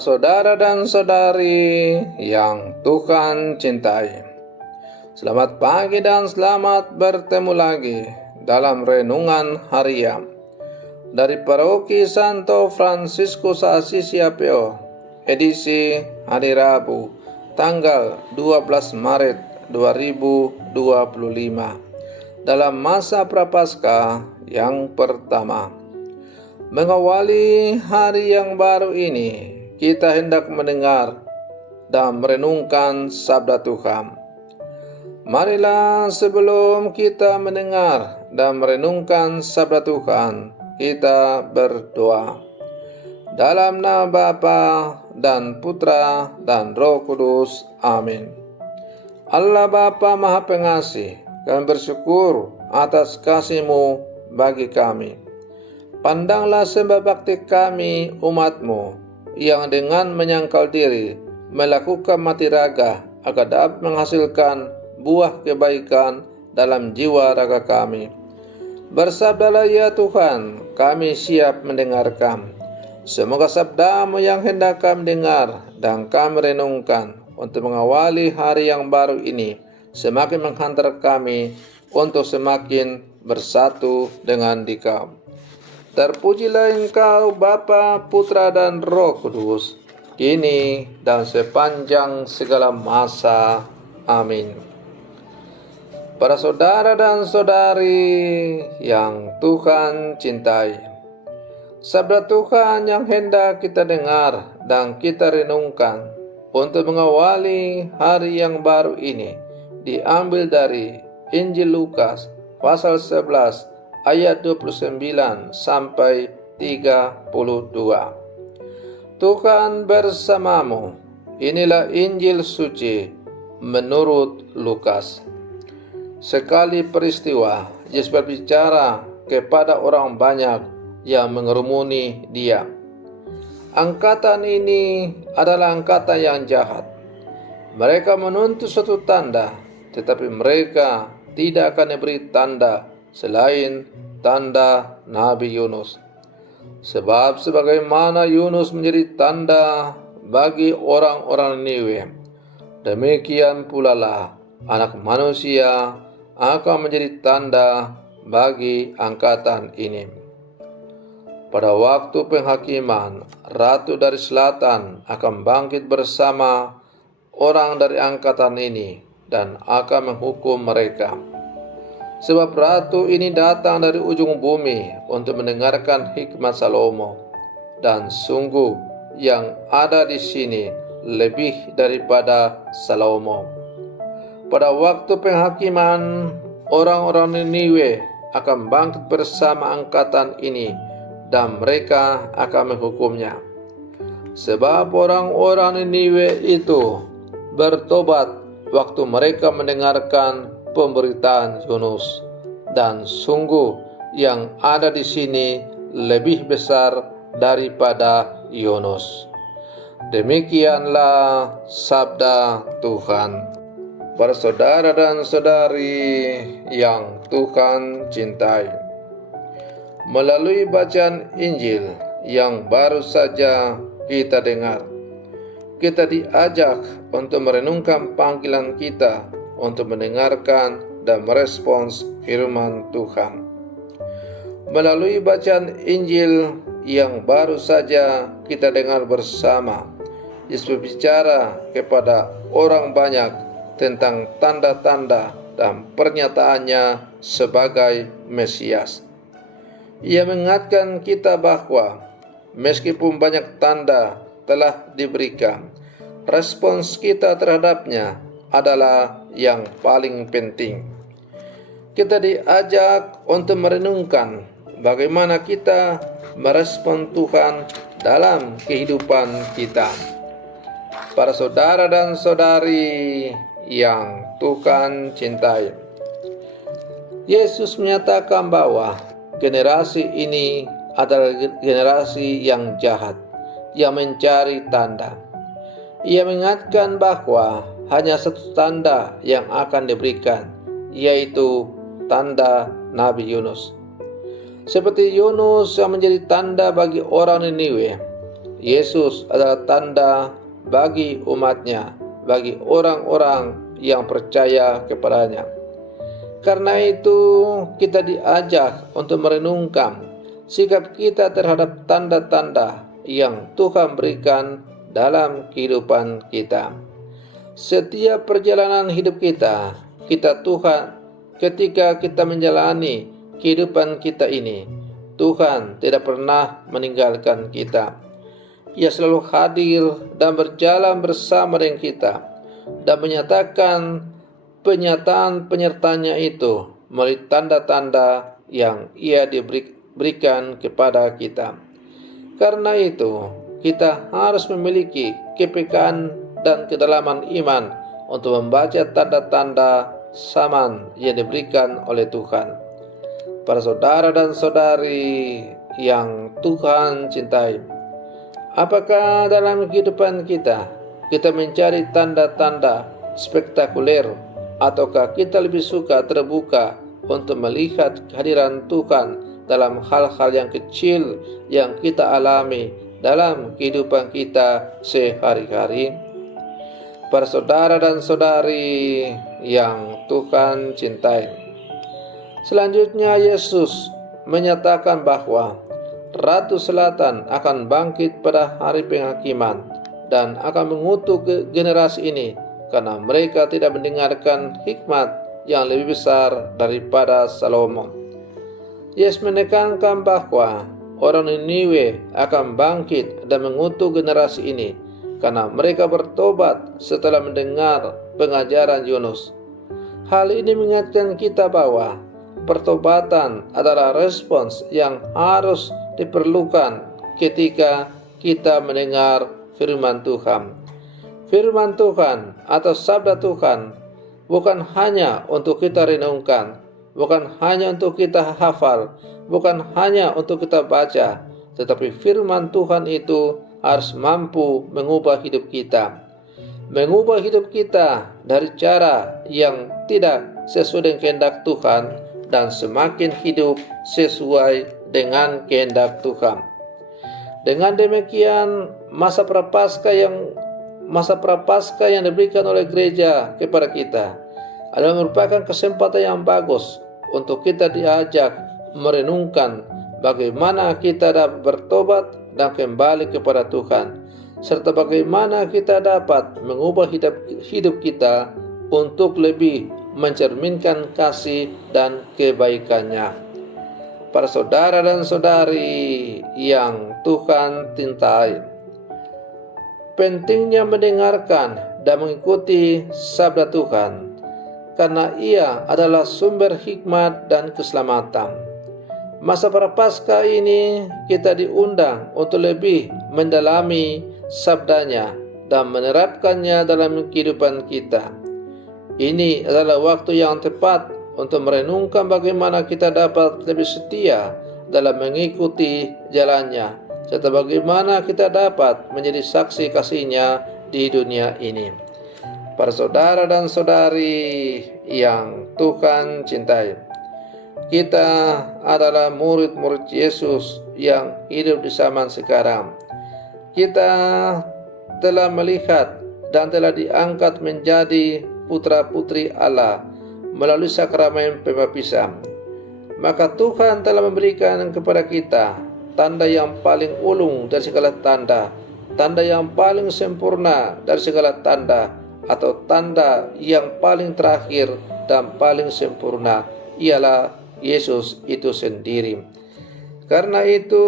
Saudara dan saudari yang Tuhan cintai, selamat pagi dan selamat bertemu lagi dalam renungan harian dari Paroki Santo Fransiskus Assisi Apio, edisi hari Rabu, tanggal 12 Maret 2025, dalam masa Prapaskah yang pertama. Mengawali hari yang baru ini, kita hendak mendengar dan merenungkan sabda Tuhan. Marilah sebelum kita mendengar dan merenungkan sabda Tuhan, kita berdoa. Dalam nama Bapa dan Putra dan Roh Kudus. Amin. Allah Bapa Maha Pengasih, kami bersyukur atas kasih-Mu bagi kami. Pandanglah sembah bakti kami, umat-Mu, yang dengan menyangkal diri melakukan mati raga agar dapat menghasilkan buah kebaikan dalam jiwa raga kami. Bersabdalah ya Tuhan, kami siap mendengarkan. Semoga sabda-Mu yang hendak kami dengar dan kami renungkan untuk mengawali hari yang baru ini semakin menghantar kami untuk semakin bersatu dengan Dikau. Terpujilah Engkau Bapa, Putra dan Roh Kudus, kini dan sepanjang segala masa. Amin. Para saudara dan saudari yang Tuhan cintai, sabda Tuhan yang hendak kita dengar dan kita renungkan untuk mengawali hari yang baru ini diambil dari Injil Lukas pasal 11 ayat 29 sampai 32. Tuhan bersamamu. Inilah Injil suci menurut Lukas. Sekali peristiwa, Yesus berbicara kepada orang banyak yang mengerumuni Dia. Angkatan ini adalah angkatan yang jahat. Mereka menuntut suatu tanda, tetapi mereka tidak akan diberi tanda selain tanda Nabi Yunus. Sebab sebagaimana Yunus menjadi tanda bagi orang-orang Niniwe, demikian pula lah Anak Manusia akan menjadi tanda bagi angkatan ini. Pada waktu penghakiman, Ratu dari Selatan akan bangkit bersama orang dari angkatan ini dan akan menghukum mereka. Sebab ratu ini datang dari ujung bumi untuk mendengarkan hikmat Salomo, dan sungguh yang ada di sini lebih daripada Salomo. Pada waktu penghakiman, orang-orang Niniwe akan bangkit bersama angkatan ini dan mereka akan menghukumnya. Sebab orang-orang Niniwe itu bertobat waktu mereka mendengarkan pemberitaan Yunus, dan sungguh yang ada di sini lebih besar daripada Yunus. Demikianlah sabda Tuhan. Para saudara dan saudari yang Tuhan cintai, melalui bacaan Injil yang baru saja kita dengar, kita diajak untuk merenungkan panggilan kita untuk mendengarkan dan merespons firman Tuhan. Melalui bacaan Injil yang baru saja kita dengar bersama, Yesus berbicara kepada orang banyak tentang tanda-tanda dan pernyataannya sebagai Mesias. Ia mengingatkan kita bahwa meskipun banyak tanda telah diberikan, respons kita terhadapnya adalah yang paling penting. Kita diajak untuk merenungkan bagaimana kita merespon Tuhan dalam kehidupan kita. Para saudara dan saudari yang Tuhan cintai, Yesus menyatakan bahwa generasi ini adalah generasi yang jahat, yang mencari tanda. Ia mengingatkan bahwa hanya satu tanda yang akan diberikan, yaitu tanda Nabi Yunus. Seperti Yunus yang menjadi tanda bagi orang Niniwe, Yesus adalah tanda bagi umatnya, bagi orang-orang yang percaya kepadanya. Karena itu kita diajak untuk merenungkan sikap kita terhadap tanda-tanda yang Tuhan berikan dalam kehidupan kita. Setiap perjalanan hidup kita Tuhan, ketika kita menjalani kehidupan kita ini, Tuhan tidak pernah meninggalkan kita. Ia selalu hadir dan berjalan bersama dengan kita dan menyatakan penyataan penyertanya itu melalui tanda-tanda yang Ia diberikan kepada kita. Karena itu, kita harus memiliki kepekaan dan kedalaman iman untuk membaca tanda-tanda zaman yang diberikan oleh Tuhan. Para saudara dan saudari yang Tuhan cintai, apakah dalam kehidupan kita mencari tanda-tanda spektakuler, ataukah kita lebih suka terbuka untuk melihat kehadiran Tuhan dalam hal-hal yang kecil yang kita alami dalam kehidupan kita sehari-hari? Para saudara dan saudari yang Tuhan cintai, selanjutnya Yesus menyatakan bahwa Ratu Selatan akan bangkit pada hari penghakiman dan akan mengutuk generasi ini karena mereka tidak mendengarkan hikmat yang lebih besar daripada Salomo. Yesus menekankan bahwa orang Niniwe akan bangkit dan mengutuk generasi ini karena mereka bertobat setelah mendengar pengajaran Yunus. Hal ini mengingatkan kita bahwa pertobatan adalah respons yang harus diperlukan ketika kita mendengar firman Tuhan. Firman Tuhan atau sabda Tuhan bukan hanya untuk kita renungkan, bukan hanya untuk kita hafal, bukan hanya untuk kita baca, tetapi firman Tuhan itu harus mampu mengubah hidup kita. Mengubah hidup kita dari cara yang tidak sesuai dengan kehendak Tuhan dan semakin hidup sesuai dengan kehendak Tuhan. Dengan demikian, masa prapaskah yang diberikan oleh gereja kepada kita adalah merupakan kesempatan yang bagus untuk kita diajak merenungkan bagaimana kita dapat bertobat dan kembali kepada Tuhan, serta bagaimana kita dapat mengubah hidup kita untuk lebih mencerminkan kasih dan kebaikannya. Para saudara dan saudari yang Tuhan cintai, pentingnya mendengarkan dan mengikuti sabda Tuhan, karena ia adalah sumber hikmat dan keselamatan. Masa prapaskah ini kita diundang untuk lebih mendalami sabdanya dan menerapkannya dalam kehidupan kita. Ini adalah waktu yang tepat untuk merenungkan bagaimana kita dapat lebih setia dalam mengikuti jalannya, serta bagaimana kita dapat menjadi saksi kasih-Nya di dunia ini. Para saudara dan saudari yang Tuhan cintai, kita adalah murid-murid Yesus yang hidup di zaman sekarang. Kita telah melihat dan telah diangkat menjadi putra-putri Allah melalui sakramen pembaptisan. Maka Tuhan telah memberikan kepada kita tanda yang paling ulung dari segala tanda, tanda yang paling sempurna dari segala tanda, atau tanda yang paling terakhir dan paling sempurna, ialah Yesus itu sendiri. Karena itu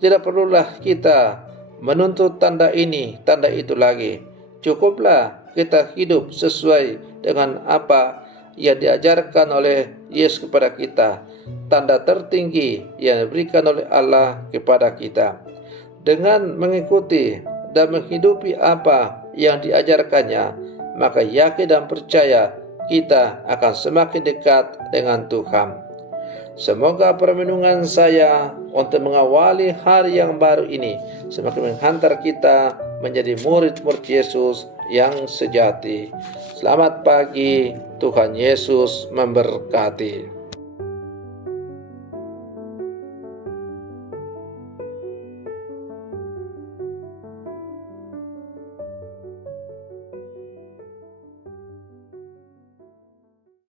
tidak perlulah kita menuntut tanda ini, tanda itu lagi. Cukuplah kita hidup sesuai dengan apa yang diajarkan oleh Yesus kepada kita, tanda tertinggi yang diberikan oleh Allah kepada kita. Dengan mengikuti dan menghidupi apa yang diajarkannya, maka yakin dan percaya kita akan semakin dekat dengan Tuhan. Semoga permenungan saya untuk mengawali hari yang baru ini semakin menghantar kita menjadi murid-murid Yesus yang sejati. Selamat pagi, Tuhan Yesus memberkati.